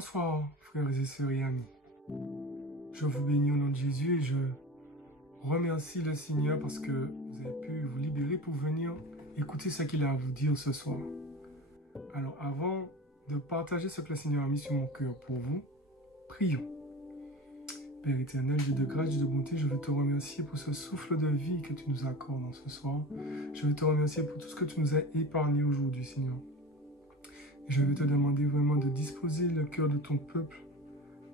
Bonsoir, frères et sœurs et amis. Je vous bénis au nom de Jésus et je remercie le Seigneur parce que vous avez pu vous libérer pour venir écouter ce qu'il a à vous dire ce soir. Alors, avant de partager ce que le Seigneur a mis sur mon cœur pour vous, prions. Père éternel, Dieu de grâce, Dieu de bonté, je veux te remercier pour ce souffle de vie que tu nous accordes en ce soir. Je veux te remercier pour tout ce que tu nous as épargné aujourd'hui, Seigneur. Et je veux te demander vraiment de disposer le cœur de ton peuple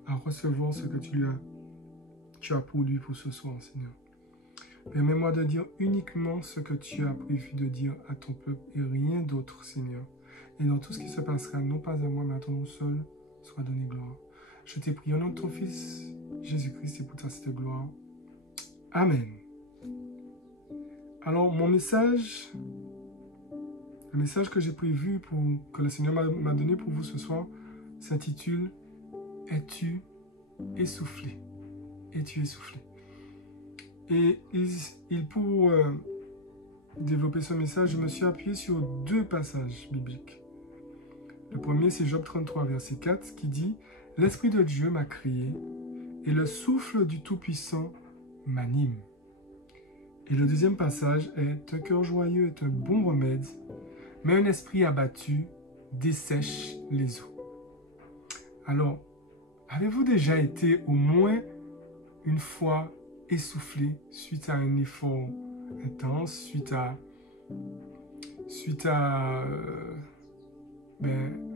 à recevoir ce que tu as pour lui pour ce soir, Seigneur. Permets-moi de dire uniquement ce que tu as prévu de dire à ton peuple et rien d'autre, Seigneur. Et dans tout ce qui se passera, non pas à moi, mais à ton nom seul, soit donné gloire. Je t'ai prié au nom de ton Fils, Jésus-Christ, et pour ta cette gloire. Amen. Alors, le message que j'ai prévu, que le Seigneur m'a donné pour vous ce soir, s'intitule « Es-tu essoufflé ?» Es-tu essoufflé? Et pour développer ce message, je me suis appuyé sur deux passages bibliques. Le premier, c'est Job 33, verset 4, qui dit « L'Esprit de Dieu m'a créé, et le souffle du Tout-Puissant m'anime. » Et le deuxième passage est « Un cœur joyeux est un bon remède, mais un esprit abattu dessèche les eaux. » Alors, avez-vous déjà été au moins une fois essoufflé suite à un effort intense, suite à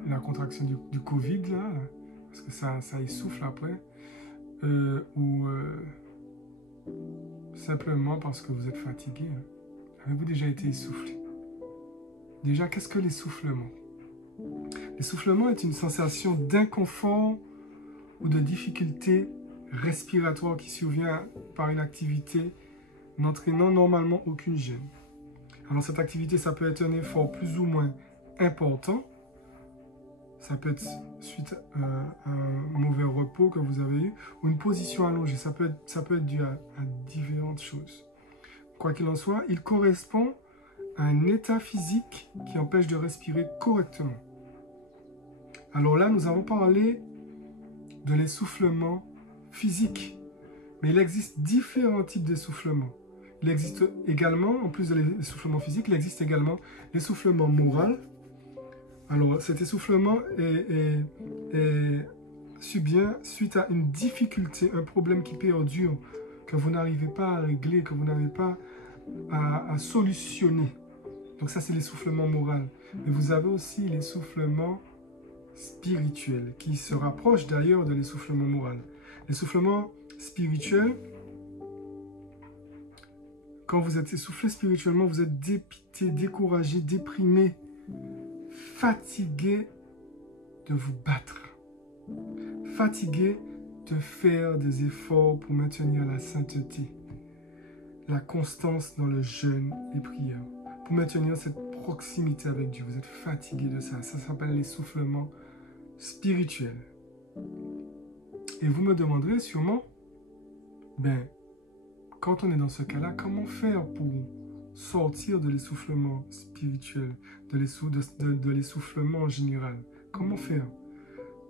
la contraction du Covid, là, parce que ça essouffle après, ou simplement parce que vous êtes fatigué. Avez-vous déjà été essoufflé? Déjà, qu'est-ce que l'essoufflement? L'essoufflement est une sensation d'inconfort ou de difficulté respiratoire qui survient par une activité n'entraînant normalement aucune gêne. Alors cette activité, ça peut être un effort plus ou moins important. Ça peut être suite à un mauvais repos que vous avez eu ou une position allongée. Ça peut être dû à différentes choses. Quoi qu'il en soit, il correspond à un état physique qui empêche de respirer correctement. Alors là, nous avons parlé de l'essoufflement physique. Mais il existe différents types d'essoufflement. Il existe également, en plus de l'essoufflement physique, il existe également l'essoufflement moral. Alors cet essoufflement subvient suite à une difficulté, un problème qui perdure, que vous n'arrivez pas à régler, que vous n'arrivez pas à solutionner. Donc ça, c'est l'essoufflement moral. Mais vous avez aussi l'essoufflement spirituel, qui se rapproche d'ailleurs de l'essoufflement moral. L'essoufflement spirituel, quand vous êtes essoufflé spirituellement, vous êtes dépité, découragé, déprimé, fatigué de vous battre, fatigué de faire des efforts pour maintenir la sainteté, la constance dans le jeûne et prière, pour maintenir cette proximité avec Dieu. Vous êtes fatigué de ça. Ça s'appelle l'essoufflement spirituel. Et vous me demanderez sûrement, quand on est dans ce cas-là, comment faire pour sortir de l'essoufflement spirituel, de l'essoufflement en général? Comment faire?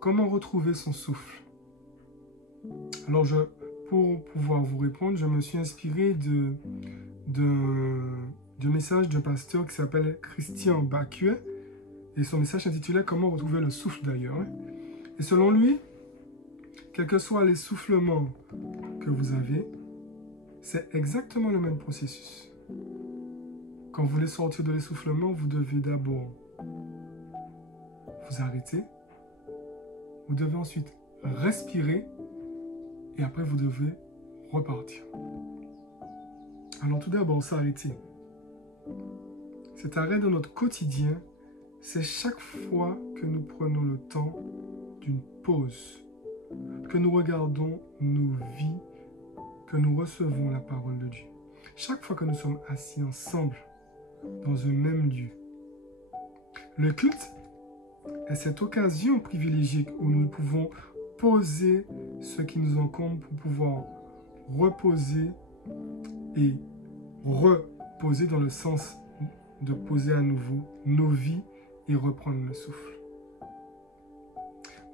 Comment retrouver son souffle? Alors, pour pouvoir vous répondre, je me suis inspiré du message d'un pasteur qui s'appelle Christian Bacquet, et son message s'intitulait « Comment retrouver le souffle » d'ailleurs. Et selon lui, quel que soit l'essoufflement que vous avez, c'est exactement le même processus. Quand vous voulez sortir de l'essoufflement, vous devez d'abord vous arrêter. Vous devez ensuite respirer. Et après, vous devez repartir. Alors tout d'abord, s'arrêter. Cet arrêt de notre quotidien, c'est chaque fois que nous prenons le temps d'une pause, que nous regardons nos vies, que nous recevons la parole de Dieu. Chaque fois que nous sommes assis ensemble dans un même lieu. Le culte est cette occasion privilégiée où nous pouvons poser ce qui nous encombre pour pouvoir reposer et reposer dans le sens de poser à nouveau nos vies et reprendre le souffle.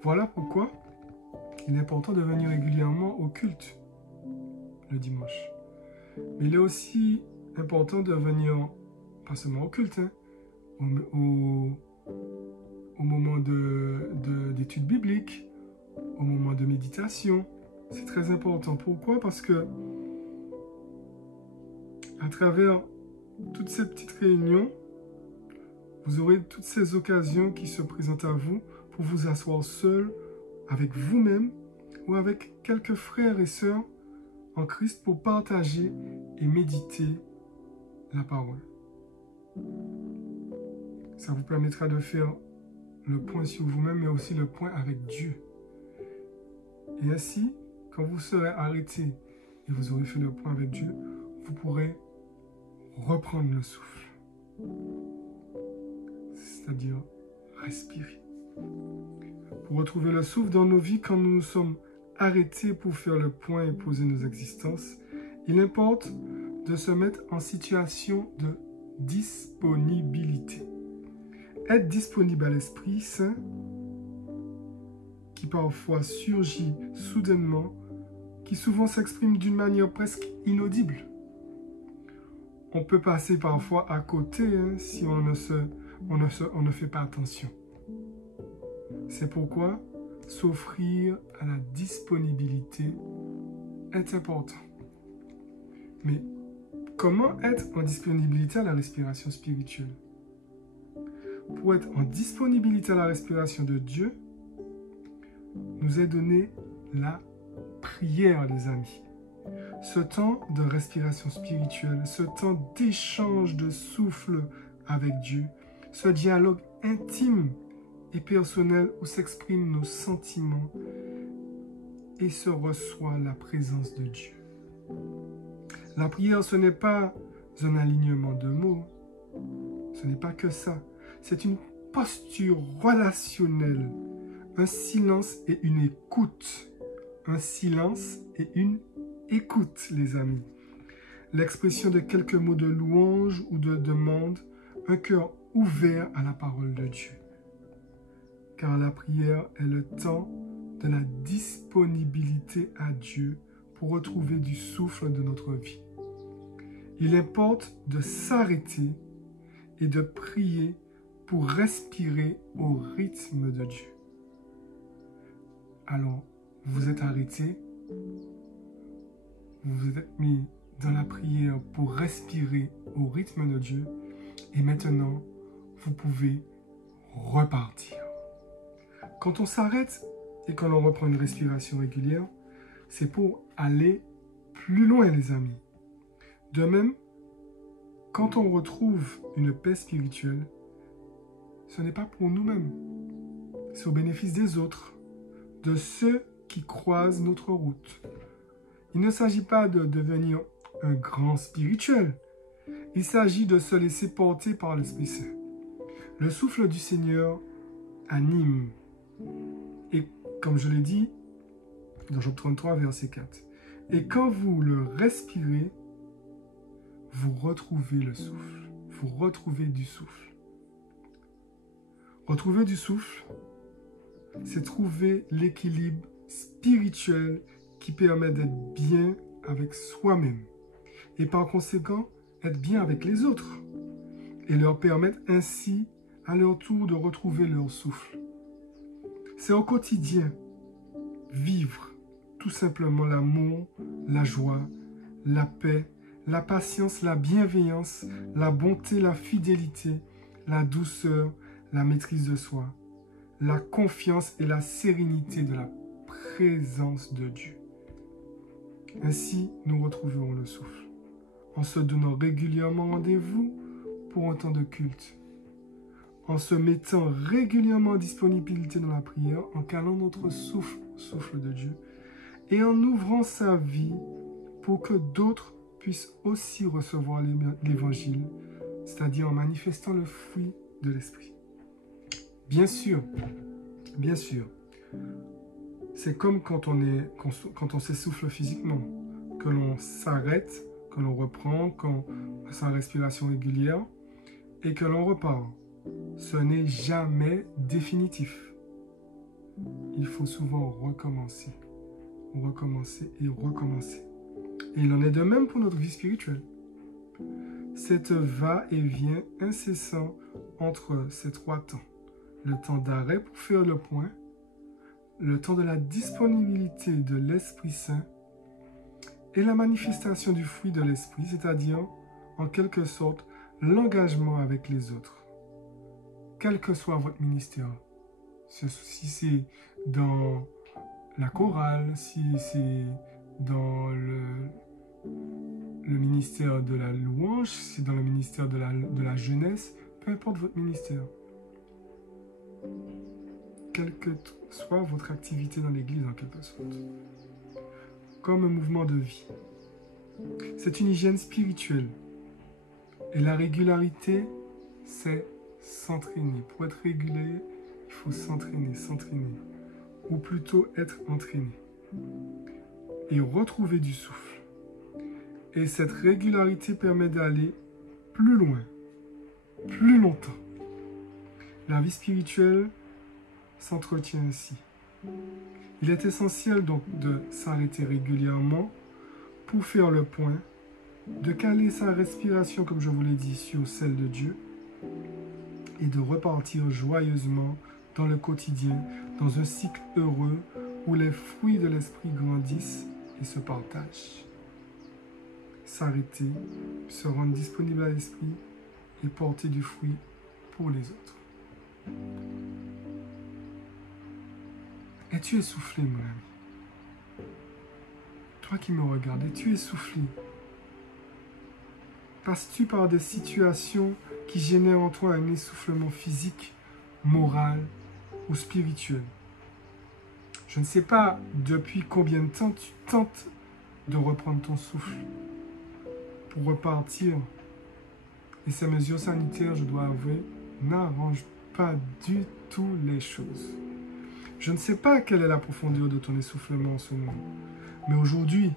Voilà pourquoi il est important de venir régulièrement au culte le dimanche. Mais il est aussi important de venir, pas seulement au culte, hein, au moment d'études bibliques, au moment de méditation. C'est très important. Pourquoi? Parce que à travers toutes ces petites réunions, vous aurez toutes ces occasions qui se présentent à vous pour vous asseoir seul avec vous-même ou avec quelques frères et sœurs en Christ pour partager et méditer la parole. Ça vous permettra de faire le point sur vous-même, mais aussi le point avec Dieu. Et ainsi, quand vous serez arrêté et vous aurez fait le point avec Dieu, vous pourrez reprendre le souffle. C'est-à-dire respirer. Pour retrouver le souffle dans nos vies, quand nous nous sommes arrêtés pour faire le point et poser nos existences, il importe de se mettre en situation de disponibilité. Être disponible à l'Esprit Saint, qui parfois surgit soudainement, qui souvent s'exprime d'une manière presque inaudible. On peut passer parfois à côté si on ne fait pas attention. C'est pourquoi s'offrir à la disponibilité est important. Mais comment être en disponibilité à la respiration spirituelle? Pour être en disponibilité à la respiration de Dieu, nous est donné la prière, les amis. Ce temps de respiration spirituelle, ce temps d'échange de souffle avec Dieu, ce dialogue intime et personnel où s'expriment nos sentiments et se reçoit la présence de Dieu. La prière, ce n'est pas un alignement de mots, ce n'est pas que ça. C'est une posture relationnelle, un silence et une écoute. Un silence et une écoute, les amis. L'expression de quelques mots de louange ou de demande, un cœur ouvert à la parole de Dieu. Car la prière est le temps de la disponibilité à Dieu pour retrouver du souffle de notre vie. Il importe de s'arrêter et de prier pour respirer au rythme de Dieu. Alors, vous êtes arrêté, vous vous êtes mis dans la prière pour respirer au rythme de Dieu et maintenant, vous pouvez repartir. Quand on s'arrête et quand on reprend une respiration régulière, c'est pour aller plus loin, les amis. De même, quand on retrouve une paix spirituelle, ce n'est pas pour nous-mêmes, c'est au bénéfice des autres, de ceux qui croisent notre route. Il ne s'agit pas de devenir un grand spirituel, il s'agit de se laisser porter par l'Esprit Saint. Le souffle du Seigneur anime. Et comme je l'ai dit, dans Job 33, verset 4, et quand vous le respirez, vous retrouvez le souffle. Vous retrouvez du souffle. Retrouver du souffle, c'est trouver l'équilibre spirituel qui permet d'être bien avec soi-même et par conséquent être bien avec les autres et leur permettre ainsi à leur tour de retrouver leur souffle. C'est au quotidien vivre tout simplement l'amour, la joie, la paix, la patience, la bienveillance, la bonté, la fidélité, la douceur, la maîtrise de soi, la confiance et la sérénité de la présence de Dieu. Ainsi, nous retrouverons le souffle, en se donnant régulièrement rendez-vous pour un temps de culte, en se mettant régulièrement en disponibilité dans la prière, en calant notre souffle, souffle de Dieu, et en ouvrant sa vie pour que d'autres puissent aussi recevoir l'évangile, c'est-à-dire en manifestant le fruit de l'esprit. Bien sûr, c'est comme quand on s'essouffle physiquement, que l'on s'arrête, que l'on reprend, sa respiration régulière, et que l'on repart. Ce n'est jamais définitif. il faut souvent recommencer. Recommencer et recommencer. Et il en est de même pour notre vie spirituelle. Cette va-et-vient incessant entre ces trois temps. Le temps d'arrêt pour faire le point, le temps de la disponibilité de l'Esprit Saint et la manifestation du fruit de l'Esprit, c'est-à-dire, en quelque sorte, l'engagement avec les autres. Quel que soit votre ministère, si c'est dans la chorale, si c'est dans le ministère de la louange, si c'est dans le ministère de la jeunesse, peu importe votre ministère. Quelle que soit votre activité dans l'Église, en quelque sorte. Comme un mouvement de vie. C'est une hygiène spirituelle. Et la régularité, c'est s'entraîner. Pour être régulier, il faut s'entraîner. Ou plutôt être entraîné. Et retrouver du souffle. Et cette régularité permet d'aller plus loin, plus longtemps. La vie spirituelle s'entretient ainsi. Il est essentiel donc de s'arrêter régulièrement pour faire le point, de caler sa respiration, comme je vous l'ai dit, sur celle de Dieu, et de repartir joyeusement dans le quotidien, dans un cycle heureux où les fruits de l'esprit grandissent et se partagent. S'arrêter, se rendre disponible à l'esprit et porter du fruit pour les autres. Es-tu essoufflé, mon ami? Toi qui me regardes, es-tu essoufflé? Passes-tu par des situations qui génèrent en toi un essoufflement physique, moral ou spirituel? Je ne sais pas depuis combien de temps tu tentes de reprendre ton souffle pour repartir. Et ces mesures sanitaires, je dois avouer, n'arrangent pas du tout les choses. Je ne sais pas quelle est la profondeur de ton essoufflement en ce moment. Mais aujourd'hui,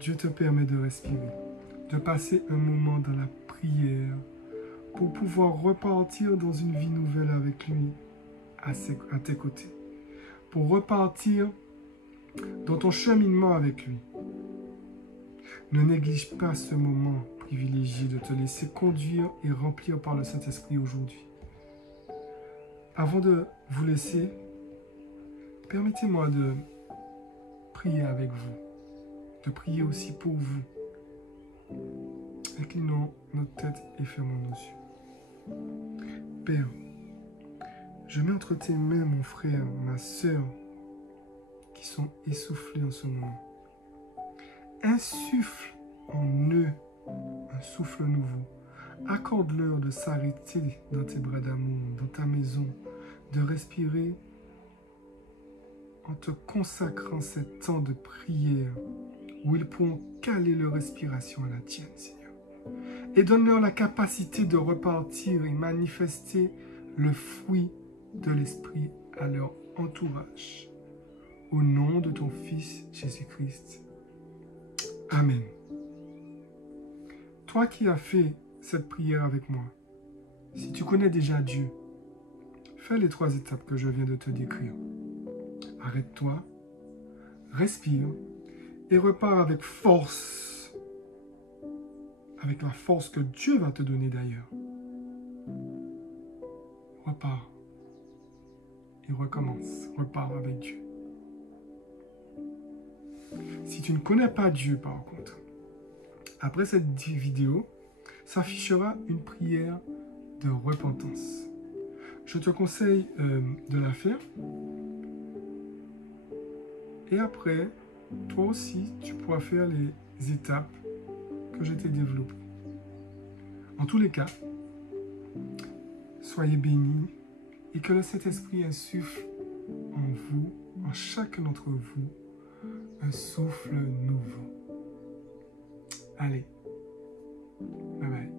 Dieu te permet de respirer, de passer un moment dans la prière pour pouvoir repartir dans une vie nouvelle avec lui à tes côtés. Pour repartir dans ton cheminement avec lui. Ne néglige pas ce moment privilégié de te laisser conduire et remplir par le Saint-Esprit aujourd'hui. Avant de vous laisser, permettez-moi de prier avec vous, de prier aussi pour vous. Inclinons notre tête et fermons nos yeux. Père, je mets entre tes mains mon frère, ma sœur, qui sont essoufflés en ce moment. Insuffle en eux un souffle nouveau. Accorde-leur de s'arrêter dans tes bras d'amour, dans ta maison, de respirer en te consacrant ces temps de prière où ils pourront caler leur respiration à la tienne, Seigneur. Et donne-leur la capacité de repartir et manifester le fruit de l'Esprit à leur entourage. Au nom de ton Fils Jésus-Christ. Amen. Toi qui as fait cette prière avec moi, si tu connais déjà Dieu, fais les 3 étapes que je viens de te décrire. Arrête-toi, respire et repars avec force, avec la force que Dieu va te donner d'ailleurs. Repars et recommence, repars avec Dieu. Si tu ne connais pas Dieu par contre, après cette vidéo, s'affichera une prière de repentance. Je te conseille de la faire. Et après, toi aussi, tu pourras faire les étapes que je t'ai développées. En tous les cas, soyez bénis et que le Saint-Esprit insuffle en vous, en chacun d'entre vous, un souffle nouveau. Allez, bye bye.